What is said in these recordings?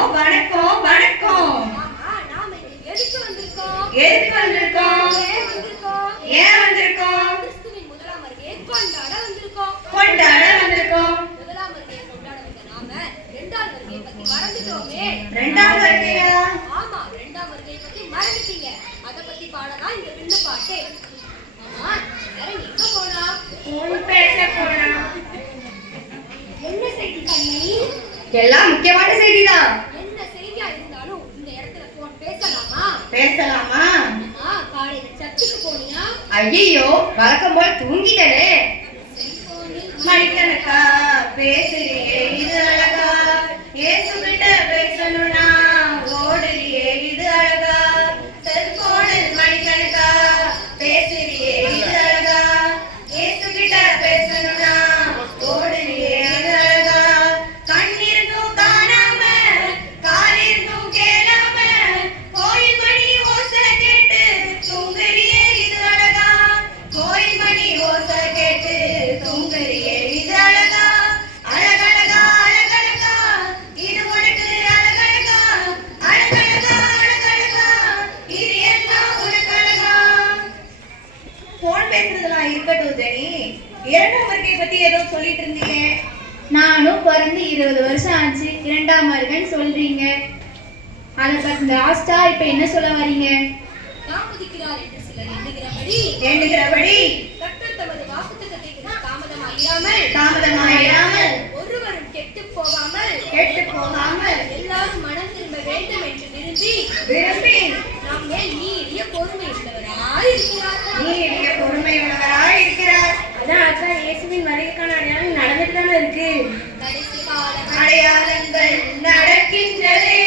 வணக்கம் வணக்கம் வணக்கம். நாம எதுக்கு வந்திருக்கோம்? எதுக்கு வந்திருக்கோம்? ஏன் வந்திருக்கோம்? கிறிஸ்துவின் முதலாம் வருகையை கொண்டாட வந்திருக்கோம். முதலாம் வருகையை கொண்டாட வந்த நாம இரண்டாம் வருகையை பத்தி மறந்துட்டோமே. இரண்டாம் வருகையா? ஆமா, இரண்டாம் வருகையை பத்தி மறந்துட்டீங்க. அத பத்தி பாடலாம் இந்த விண்ணு பாட்டு. ஆமா, எல்லாரும் எங்க போனா? போன் பேச போனா. என்ன செய்தி கண்ணி? எல்லாம் முக்கியமான செய்திதான். என்ன செய்தியா இருந்தாலும் இந்த இடத்துல போன் பேசலாமா? பேசலாமா? காலையில சர்ச்சுக்கு போனியா? ஐயோ, வழக்கம் போல் தூங்கிட்டனே. மணிக்கணக்கா பேசுறியே, இது அழகா. ஏசு கிட்ட பேசணும்னா ஓடுறியே, இது அழகா. செல்போனில் மணிக்கணக்கா பேசுறியே, இது அழகா. ஏசு கிட்ட பேசணும்னா ஓடுறியே, இது அழகா. கண்ணிருந்தும் காணாம, காலிருந்தும் கேளாம, கோயில் மணி ஓசை கேட்டு தூங்குறியே, இது அழகா. கோயில் மணி ஓசை கேட்டு தூங்குறியே, இது அழகா. அழகழகா அழகழகா, இது உனக்கு அழகழகா. அழகழகா அழகழகா, இது எல்லாம் உனக்கு அழகா. போன் பேசுறதெல்லாம் இருக்கட்டும் ஜெனி, இரண்டாம் வருகை பத்தி ஏதோ சொல்லிட்டு இருந்தீங்க. நானும் பிறந்து 20 வருஷம் ஆச்சு, இரண்டாம் வருகைன்னு சொல்றீங்க. அதை பத்தி லாஸ்டா இப்ப என்ன சொல்ல வரீங்க? தாமதிக்கிறார் என்று சிலர் எண்ணுகிறபடி கர்த்தர் தமது வாக்குத்தத்தத்தை தாமதமாயிராமல் ஒருவரும் கெட்டுப் போகாமல் எல்லாரும் மனம் திரும்ப வேண்டும் என்று விரும்பி நாம் மேல் நீடிய பொறுமை உள்ளவராயிருக்கிறார். அதான் இயேசுவின் வருகைக்கான அடையாளம் நடந்துட்டு தானே இருக்கு. கடைசி கால அடையாளங்கள் நடக்கின்றதே,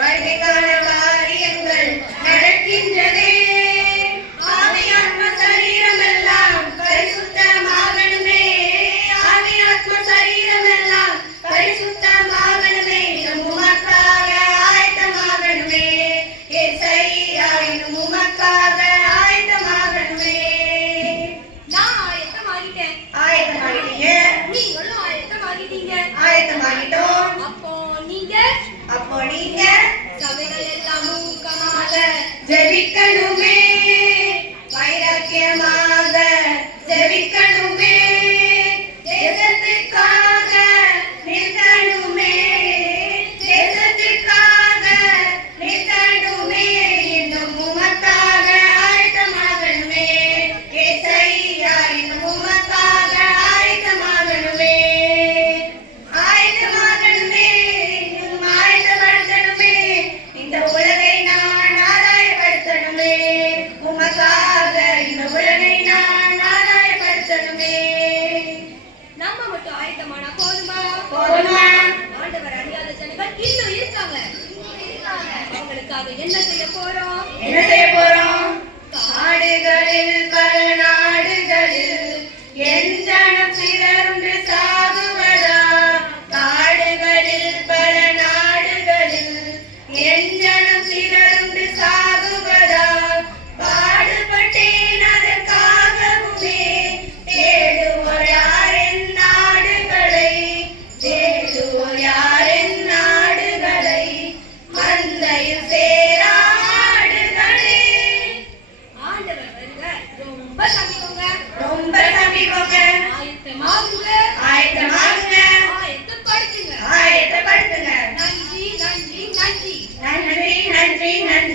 வருகைக்கான காரியங்கள் நடக்கின்றதே. ஆவியாத்ம சரீரமெல்லாம் பரிசுத்தமாகணுமே, ஆவியாத்ம சரீரமெல்லாம் பரிசுத்தமாகணுமே. உமக்காக ஆயத்தமாகணுமே, ஏசையா உமக்காக ஆயத்தமாகணுமே. நான் ஆயத்தமாகிட்டேன். ஆயத்தமாகிட்டீங்க, நீங்களும் ஆயத்தமாகிட்டீங்க. ஆயத்தமாகிட்டோம். அப்போ நீங்க சபைகள் எல்லாம் ஊக்கமாக ஜெபிக்கணுமே, வைராக்கியமாக ஜெபிக்கணுமே. தேசத்துக்காக நிற்கணுமே, தேசத்துக்காக நிற்கணுமே. இன்னும் உமக்காக ஆயத்தமாகணுமே, ஏசையா இன்னும் உமக்காக ஆயத்தமாகணுமே. ஆயத்தமாகணுமே, இன்னும் ஆயத்தப்படுத்தணுமே. இந்த உலகை நான் ஆதாயப்படுத்தணுமே, உமக்காக இந்த உலகை நான் ஆதாயப்படுத்தணுமே. நம்ம மட்டும் ஆயத்தமானா போதுமா? ஆண்டவர் அறியாத ஜனங்கள் இன்னும் இருக்காங்க. அவங்களுக்காக என்ன செய்ய போறோம்? காடுகளில் பல நாடுகளில் என் ஜனம் சிதறுண்டு சாகுவதா. காடுகளில் பல நாடுகளில் என் ஜனம் சிதறுண்டு சாகுவதா. பாடுபட்டேன் அதற்காகவுமே, தேடுவோர் யார் என் நாடுகளை, தேடுவோர் யார் என் நாடுகளை. மந்தையில் சேரா ஆடுகளே. ஆண்டவர் வருக ரொம்ப சமீபங்க. ஆயத்தமாகுங்க. ஆயத்தப்படுத்துங்க. ஆயத்தப்படுத்துங்க. நன்றி நன்றி நன்றி. நன்றி நன்றி நன்றி.